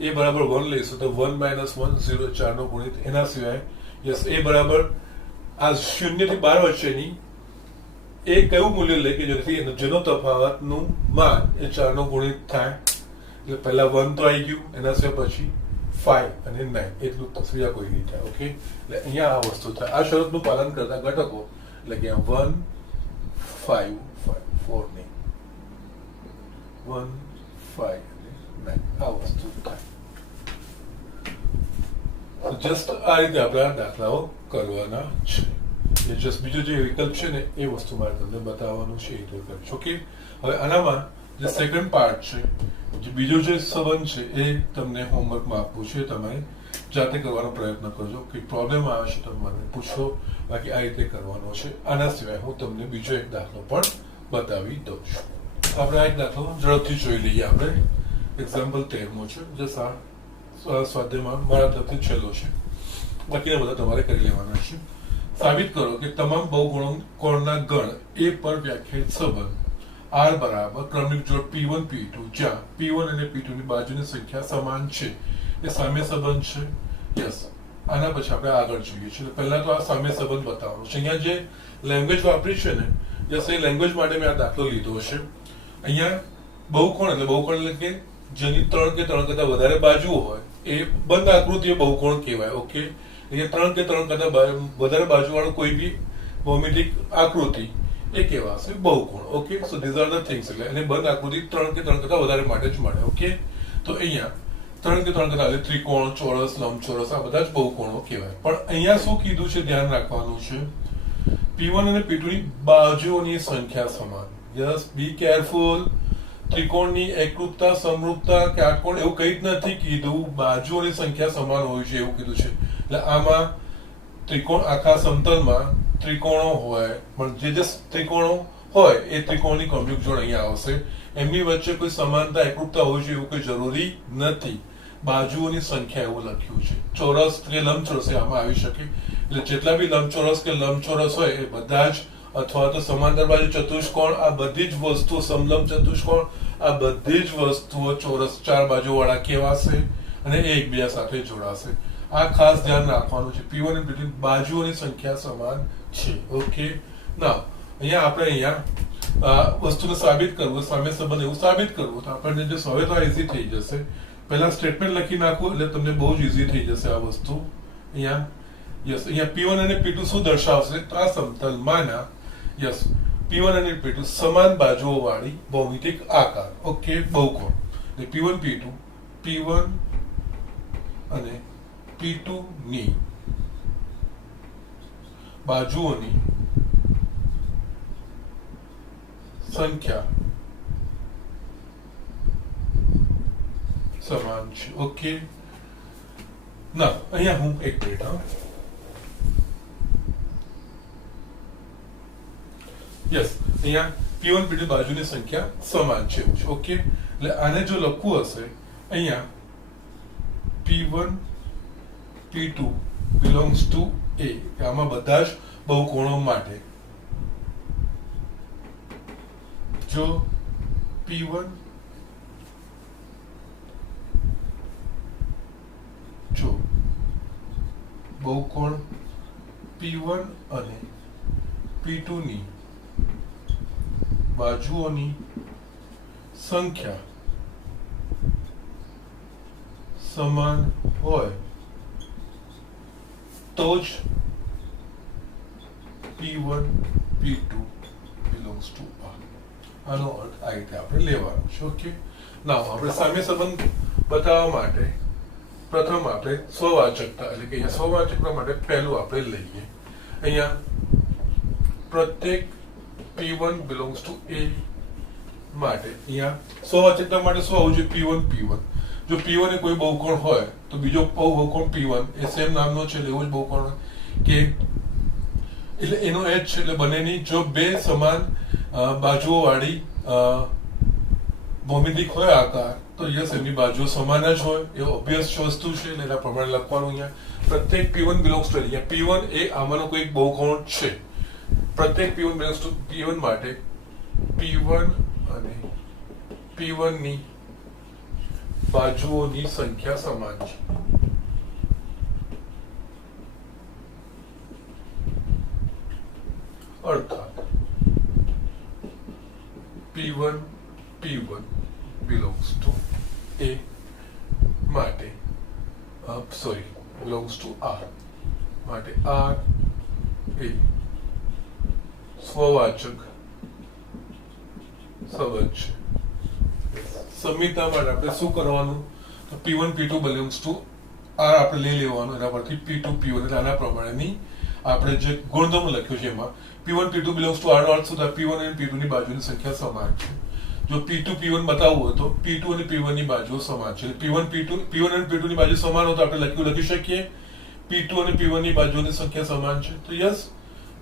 એ બરાબર 1 લઈશું તો 1 - 1 0 4 નો ગુણિત. એના સિવાય યસ એ બરાબર આ 0 થી 12 વચ્ચેની એ કયું મૂલ્ય લે કે જેથી જેનો તફાવતનું માન એ 4 નો ગુણિત થાય. એટલે પહેલા 1 તો આવી ગયું, એના સિવાય પછી 5 અને 9 એટલું તસવીર કોઈ નહીં થાય. ઓકે એટલે અહીંયા આ વસ્તુ થાય. આ શરતનું પાલન કરતા ઘટકો એટલે કે 1 5 4 નહીં 1 5 9 આ વસ્તુ થાય. જસ્ટ આ રીતે આપણે આ દાખલાઓ કરવાના છે. એ જસ્ટ બીજો જે વિકલ્પ છે ને એ વસ્તુ મારે તમને બતાવવાનું છે એ રીતે કરીશ. ઓકે હવે આનામાં જે સેકન્ડ પાર્ટ છે જે બીજો જે સંબંધ છે એ તમને હોમવર્કમાં આપવું છે, તમારે જાતે કરવાનો પ્રયત્ન કરજો. કંઈ પ્રોબ્લેમ આવે છે તો મને પૂછો, બાકી આ રીતે કરવાનો છે. આના સિવાય હું તમને બીજો એક દાખલો પણ બતાવી દઉં છું. આપણે આ એક દાખલો ઝડપથી જોઈ લઈએ. આપણે એક્ઝામ્પલ 13મો છે જે સ્વાધ્યાયમાં મારા તરફથી છેલ્લો છે, બાકીના બધા તમારે કરી લેવાના છે. સાબિત કરો કે તમામ બહુકોણના ગણ એ પર વ્યાખ્યાયિત સંબંધ R બરાબર ક્રમિક જોડ P1 P2 જ્યાં P1 અને P2 ની બાજુની સંખ્યા સમાન છે એ સામ્ય સંબંધ છે. યસ આના પછી આપણે આગળ જોઈએ છીએ. પહેલા તો આ સામ્ય સંબંધ બતાવવાનો છે. અહીંયા જે લેંગ્વેજ વાપરી છે ને યસ એ લેંગ્વેજ માટે મેં આ દાખલો લીધો છે. અહીંયા બહુકોણ એટલે કે જેની 3 કે 3 કરતા વધારે બાજુઓ હોય એ બંધ આકૃતિઓ બહુકોણ કહેવાય. ઓકે એટલે 3 કે 3 કરતા વધારે બાજુ વાળું કોઈ બી ભૌમિતિક આકૃતિ એ કહેવાશે બહુકોણ. Okay so these are the things. એટલે અને બંધ આકૃતિ 3 કે 3 કરતા વધારે માટે જ મળે. ઓકે તો અહીંયા 3 કે 3 કરતા ત્રિકોણ, ચોરસ, લંબચોરસ આ બધા જ બહુકોણો કહેવાય. પણ અહીંયા શું કીધું છે ધ્યાન રાખવાનું છે, P1 અને P2 ની બાજુઓની સંખ્યા સમાન. Yes be careful. ત્રિકોણની એકરૂપતા, સમરૂપતા, કાટકોણ એવું કંઈ જ નથી કીધું. બાજુઓની સંખ્યા સમાન હોય છે એવું કીધું છે. એટલે આમાં ત્રિકોણ આખા સમતલમાં ત્રિકોણો હોય પણ જે ત્રિકોણો હોય એ ત્રિકોણની કોમ્યુનિક જોડ અહીંયા આવશે. એમની વચ્ચે કોઈ સમાનતા એકરૂપતા હોય છે એવું કોઈ જરૂરી નથી. બાજુઓની સંખ્યા એવું લખ્યું છે. ચોરસ કે લંબચોરસ આમાં આવી શકે. એટલે જેટલા બી લંબચોરસ કે લંબચોરસ હોય એ બધા જ અથવા તો સમાંતર બાજુ ચતુષ્કોણ આ બધી જ વસ્તુઓ, સમલંબ ચતુષ્કોણ આ બધી જ વસ્તુઓ ચોરસ 4 બાજુ વાળા કહેવાશે અને એ એકબીજા સાથે જોડાશે. આ ખાસ ધ્યાન રાખવાનું છે. P1 અને P2 બાજુઓની સંખ્યા સમાન છે. ઓકે ના અહીંયા વસ્તુને સાબિત કરવું, સામ્ય સંબંધ એવું સાબિત કરવું તો આપણને જે હવે તો ઈઝી થઈ જશે. પહેલા સ્ટેટમેન્ટ લખી નાખવું એટલે તમને બહુ જ ઈઝી થઈ જશે આ વસ્તુ. અહીંયા P1 અને P2 શું દર્શાવશે તો આ સમતલમાંના યસ P1 અને P2 સમાન બાજુઓ વાળી ભૌમિતિક આકાર. ઓકે બહુકોણ. P1 P2 P1 અને P2 ની બાજુઓની સંખ્યા સમાન છે. ઓકે ના અહીંયા હું એક મિનિટ યસ અહીંયા P1 P2 બાજુની સંખ્યા સમાન છે. ઓકે એટલે આને જો લખવું હશે અહીંયા P1 P2 belongs to A આમાં બધા જ બહુકોણો માટે જો P1 જો બહુકોણ P1 અને P2 ની બાજુઓની સંખ્યા સમાન હોય તો જ P1 P2 belongs to R. આનો અર્થ આ રીતે આપણે લેવાનો છે. ઓકે, નાવ આપણે સામ્ય સંબંધ બતાવવા માટે પ્રથમ આપણે સ્વવાચકતા એટલે કે સ્વવાચકતા માટે પહેલું આપણે લઈએ. અહીંયા પ્રત્યેક P1 belongs to A માટે અહીંયા સ્વવાચકતા માટે શું આવવું જોઈએ? P1 P1. જો P1 એ કોઈ બહુકોણ હોય તો બીજો બહુકોણ P1 એ સેમ નામનો છે એટલે એવો જ બહુકોણ કે એટલે એનો એચ છે એટલે બંનેની જો બે સમાન બાજુઓ વાળી ભૌમિતિક હોય આકાર તો યસ એમની બાજુઓ સમાન જ હોય એવો અભ્યાસ વસ્તુ છે એટલે એના પ્રમાણે લખવાનું. અહીંયા પ્રત્યેક P1 belongs to અહીંયા P1 એ આમાંનો કોઈ એક બહુકોણ છે. પ્રત્યેક P1 belongs to P1 માટે P1 અને P1 ની બાજુઓની સંખ્યા સમાન છે. અર્થાત P1 belongs to A માટે belongs to R માટે R એ સ્વવાચક સંબંધ છે. સંમિતા માટે આપણે શું કરવાનું? તો P1 P2 belongs to R આપણે લઈ લેવાનું, એના પરથી P2 P1 એટલે આના પ્રમાણેની આપણે જે ગુણધર્મ લખ્યું છે એમાં P1 P2 belongs to R નો અર્થ શું થાય? P1 અને P2 ની બાજુની સંખ્યા સમાન છે. જો P2 P1 બતાવવું હોય તો P2 અને P1 ની બાજુઓ સમાન છે. P1 અને P2 ની બાજુ સમાન હોય તો આપણે લખી શકીએ P2 અને P1 ની બાજુઓની સંખ્યા સમાન છે. તો યસ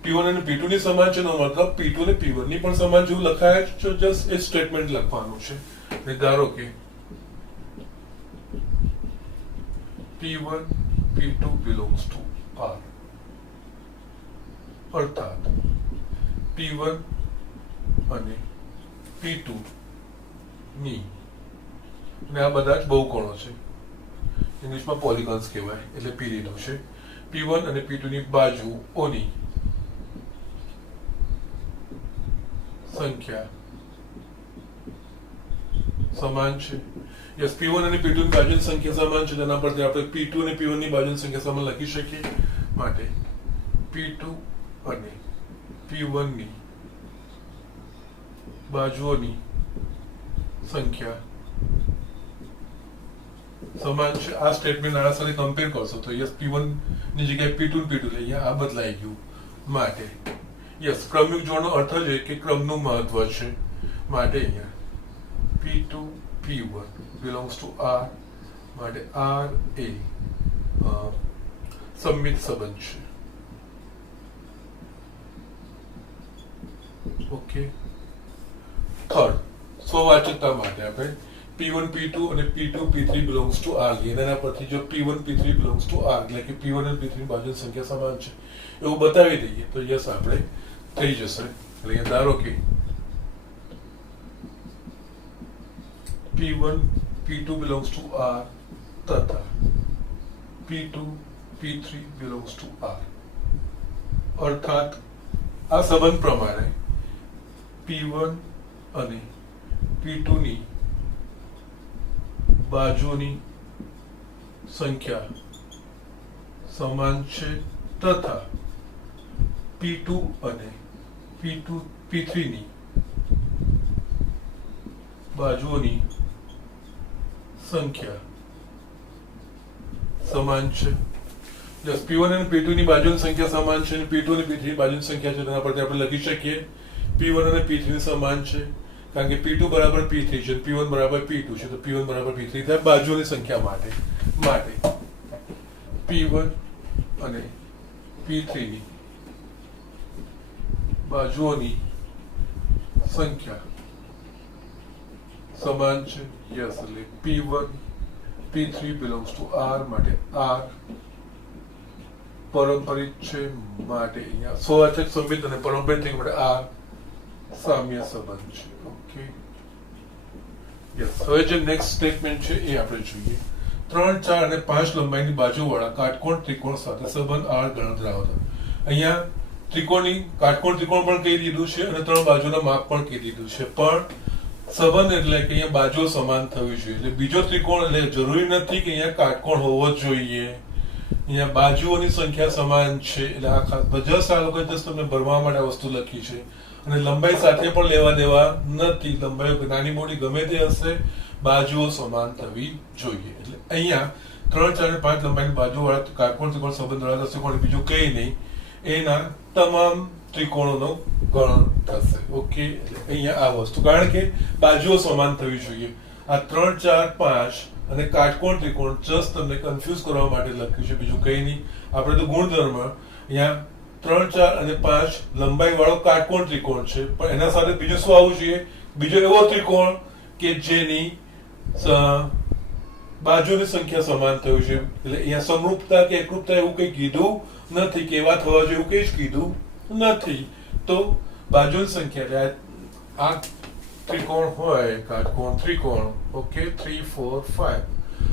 P1 અને P2 ની સમાન છે નો મતલબ P2 અને P1 ની પણ સમાન જેવું લખાય છે. જસ્ટ એ સ્ટેટમેન્ટ લખવાનું છે. ધારો કે P1 P2 belongs to R અર્થાત P1 અને P2 ની અને આ બધા જ બહુકોણો છે, ઇંગ્લિશમાં પોલિગન્સ કહેવાય એટલે P લીધું છે. P1 અને P2 ની બાજુઓની સંખ્યા સમાન છે. યસ P1 અને P2 ની બાજુની સંખ્યા સમાન છે, તેના પરથી આપણે P2 અને P1 ની બાજુની સંખ્યા સમાન લખી શકીએ. માટે P2 અને P1 ની બાજુઓની સંખ્યા સમાન છે. આ સ્ટેટમેન્ટ આના સાથે કમ્પેર કરશો તો યસ P1 ની જગ્યાએ P2 P2 લઈએ, આ બદલાઈ ગયું. માટે યસ ક્રમિક જોડનો અર્થ છે કે ક્રમનું મહત્વ છે. માટે અહીંયા P2 P1 belongs to R માટે R એ સંમિત સંબંધ છે. ઓકે, થર્ડ સ્વવાચકતા માટે આપણે P1 P2 અને P2 P3 belongs to R લઈએ. એના પરથી જો P1 P3 belongs to R એટલે કે P1 અને P3 ની બાજુની સંખ્યા સમાન છે એવું બતાવી દઈએ તો યસ આપણે થઈ જશે. એટલે ધારો કે P1 P2 belongs to R તથા P2 P3 belongs to R અર્થાત આ સંબંધ પ્રમાણે P1 અને P2 ની બાજુની સંખ્યા સમાન છે તથા P2 અને P3 ની બાજુઓની સંખ્યા સમાન છે. જસ P1 અને P2 ની બાજુની સંખ્યા સમાન છે અને P2 અને P3 ની બાજુની સંખ્યા છે, તેના પરથી આપણે લખી શકીએ P1 અને P3 ની સમાન છે કારણ કે P2 બરાબર P3 છે, P1 બરાબર P2 છે તો P1 બરાબર P3 થાય બાજુની સંખ્યા માટે P1 અને P3 ની બાજુઓની સંખ્યા સમાન છે. યસ એટલે P1 P3 belongs to R માટે R પારંપરિક છે માટે અહીંયા સ્વવાચક સંમિત અને પારંપરિક માટે R સામ્ય સંબંધ છે. ઓકે, યસ હવે જે નેક્સ્ટ સ્ટેટમેન્ટ છે એ આપણે જોઈએ. 3, 4 અને 5 લંબાઈની બાજુવાળા કાટકોણ ત્રિકોણ સાથે સંબંધ આર ગણ ધરાવતા. અહીંયા ત્રિકોણની કાટકોણ ત્રિકોણ પણ કહી દીધું છે અને 3 બાજુના માપ પણ કહી દીધું છે, પણ સંબંધ એટલે કે અહીંયા બાજુઓ સમાન થવી જોઈએ. એટલે બીજો ત્રિકોણ એટલે જરૂરી નથી કે અહીંયા કાટકોણ હોવો જ જોઈએ. અહીંયા બાજુઓની સંખ્યા સમાન છે એટલે આ ખાસ જસ્ટ આ લોકો જસ્ટ તમને ભરવા માટે આ વસ્તુ લખી છે. અને લંબાઈ સાથે પણ લેવા દેવા નથી. લંબાઈ નાની મોટી ગમે તે હશે, બાજુઓ સમાન થવી જોઈએ. એટલે અહીંયા 3, 4 અને 5 લંબાઈની બાજુવાળા કાટકોણ ત્રિકોણ સંબંધ ધરાવતા ત્રિકોણ બીજું કંઈ નહીં, એના તમામ ત્રિકોણોનો ગણ થશે. ઓકે, અહીંયા આ વસ્તુ કારણ કે બાજુઓ સમાન થવી જોઈએ. આ 3, 4, 5 અને કાટકોણ ત્રિકોણ જસ્ટ તમને કન્ફ્યુઝ કરવા માટે લખ્યું છે, બીજું કંઈ નહીં. આપણે તો ગુણધર્મ અહીંયા 3, 4 અને 5 લંબાઈ વાળો કાટકોણ ત્રિકોણ છે, પણ એના સાથે બીજું શું આવવું જોઈએ? બીજો એવો ત્રિકોણ કે જેની બાજુની સંખ્યા સમાન થવી જોઈએ. એટલે અહીંયા સમરૂપતા કે એકરૂપતા એવું કંઈ કીધું નથી, કે એવા થવા જોઈએ એવું કંઈ જ કીધું નથી. તો બાજુની સંખ્યા એટલે આ ત્રિકોણ હોય, કાટકોણ ત્રિકોણ, ઓકે, 3, 4, 5.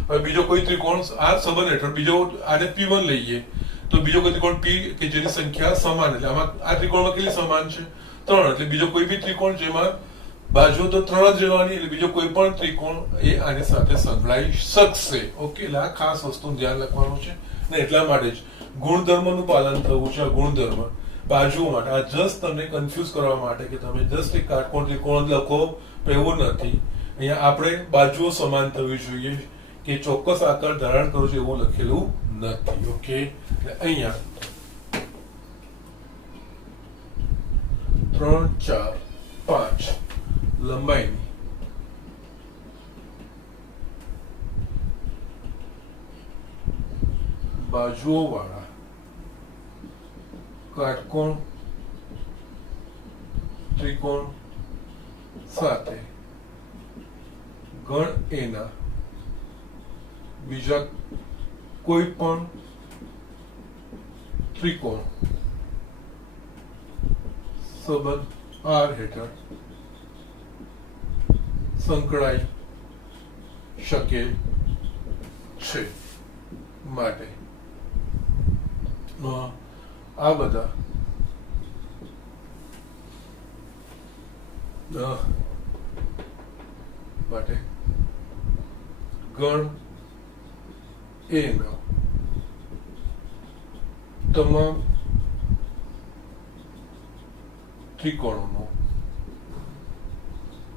હવે બીજો કોઈ ત્રિકોણ આ સંબંધ હેઠળ બીજો આને P1 લઈએ તો બીજો કોઈ ત્રિકોણ P કે જેની સંખ્યા સમાન, એટલે આમાં આ ત્રિકોણમાં કેટલી સમાન છે? 3. એટલે બીજો કોઈ બી ત્રિકોણ જેમાં બાજુ તો 3 જ રહેવાની, એટલે બીજો કોઈ પણ ત્રિકોણ એ આની સાથે સંકળાઈ શકશે. ઓકે, એટલે આ ખાસ વસ્તુનું ધ્યાન રાખવાનું છે ને એટલા માટે જ ગુણધર્મનું પાલન થવું છે. ગુણધર્મ બાજુઓ માટે આ જસ્ટ તમને કન્ફ્યુઝ કરવા માટે કે તમે જસ્ટ એક કાટકોણ ત્રિકોણ લખો, એવું નથી. અહીંયા આપણે બાજુઓ સમાન થવી જોઈએ કે ચોક્કસ આકાર ધારણ કરવો છે એવું લખેલું નથી. ઓકે, અહીંયા 3, 4, 5 લંબાઈની બાજુઓ વાળા કાટકોણ ત્રિકોણ સાથે ગણ એના બીજા કોઈ પણ ત્રિકોણ સંબંધ આર હેઠળ સંકળાઈ શકે છે. માટે આ બધા માટે ગણ એના તમામ ત્રિકોણોનો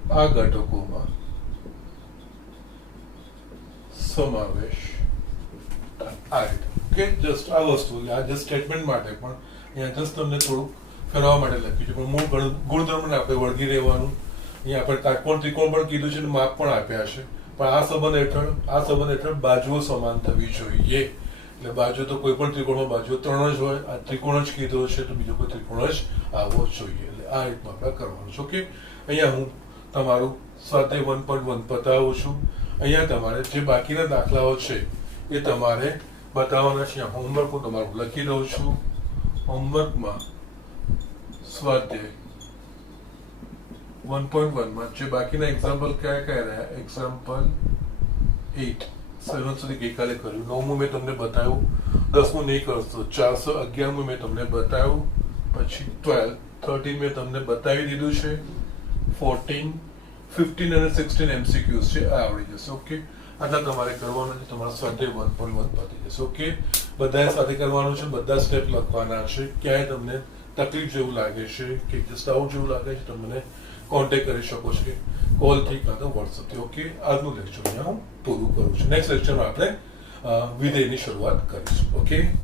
આ ઘટકોમાં સમાવેશ થાય. કે જસ્ટ આ વસ્તુ આ જસ્ટ સ્ટેટમેન્ટ માટે પણ અહીંયા જસ્ટ તમને થોડું ફેરવા માટે લખ્યું છે, પણ મૂળ ગુણધર્મને આપણે વળગી રહેવાનું. અહીંયા આપણે કાટકોણ ત્રિકોણ પણ કીધું છે અને માપ પણ આપ્યા છે, પણ આ સંબંધ હેઠળ બાજુઓ સમાન થવી જોઈએ. એટલે બાજુ તો કોઈ પણ ત્રિકોણમાં બાજુઓ 3 જ હોય, આ ત્રિકોણ જ કીધો છે તો બીજો કોઈ ત્રિકોણ જ આવવો જોઈએ. એટલે આ રીતમાં આપણે કરવાનું છે. ઓકે, અહીંયા હું તમારું સ્વાધ્યાય 1.1 બતાવું છું. અહીંયા તમારે જે બાકીના દાખલાઓ છે એ તમારે બતાવવાના છે. હોમવર્ક હું તમારું લખી દઉં છું. હોમવર્કમાં સ્વાધ્યાય 1.1 માં જે બાકીના એક્ઝામ્પલ કયા કયા રહ્યા, એક્ઝામ્પલ 8 7 સુધી ગઈકાલે કર્યું, 9મું મેં તમને બતાવ્યું, 10મું નહીં કરશો, 411મું મેં તમને બતાવ્યું, પછી 12, 13 મેં તમને બતાવી દીધું છે, 14, 15 અને 16 MCQs છે, આ આવડી જશે. ઓકે, આટલા તમારે કરવાનું છે. તમારા સ્વાધ્યાય 1.1 પતી જશે. ઓકે, બધાએ સાથે કરવાનું છે, બધા સ્ટેપ લખવાના છે. ક્યાંય તમને તકલીફ જેવું લાગે છે કે જસ્ટ આઉટ જેવું લાગે છે તો મને કોન્ટેક્ટ કરી શકો છો, કોલથી કાં તો વોટ્સઅપથી. ઓકે, આજનું લેક્ચર અહીંયા હું પૂરું કરું છું. નેક્સ્ટ લેક્ચરમાં આપણે વિધેયની શરૂઆત કરીશું. ઓકે.